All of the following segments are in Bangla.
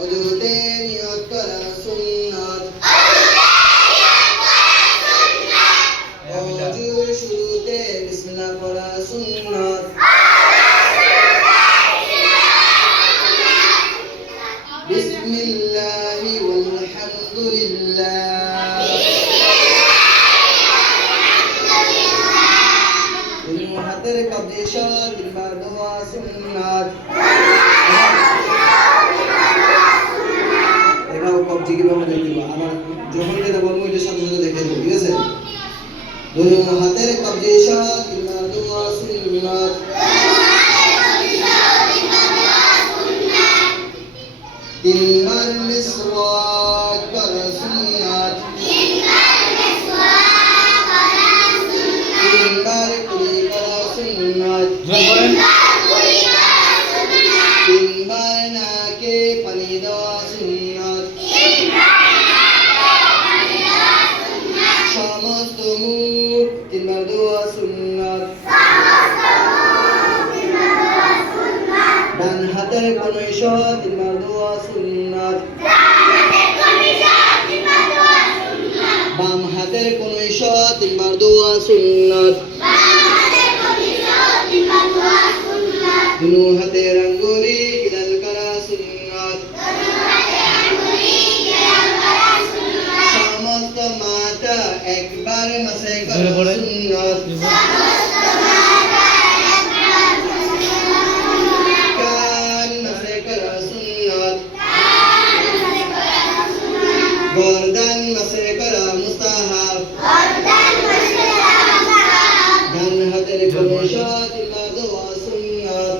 অজুতে নিয়ত করা সুন্নাত অজুর শুরুতে বিসমিল্লাহ পড়া সুন্নাত বিসমিল্লাহি ওয়াল হামদুলিল্লাহ হাতের কবজি সহ তিনবার দোয়া সুন্নাত এটাও কবজি কিভাবে দেখতে পাবো আমার যখন যেটা বলবো এটা সাথে সাথে দেখে দেবো ঠিক আছে দুই হাতের কবজি সহ তিনবার দোয়া সুন্নাত তিনবার মিসওয়াক করা সুন্নাত তিনবার কুলি করা সুন্নাত তিনবার নাকে পানি দেওয়া সুন্নাত সমস্ত মুখ তিনবার দোয়া সুন্নাত ডান হাতের কনুই সহ তিনবার দোয়া সুন্নাত বাম হাতের কনুই সহ তিনবার দোয়া সুন্নাত দুনো হাতের আঙ্গুলি কিলাল করা সুন্নাত সমস্ত মাথা একবার মাসে করা সুন্নাত কান মাসে করা সুন্নাত গর্দান মাসে করা মুস্তাহাব ডান হাতের কনুই সহ তিনবার দোয়া সুন্নাত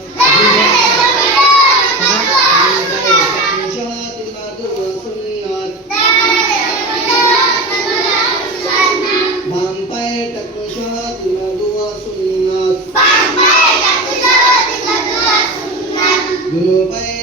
বাম পায়ের টাকনু সহ তিনবার দোয়া সুন্নাত দুনো পায়ে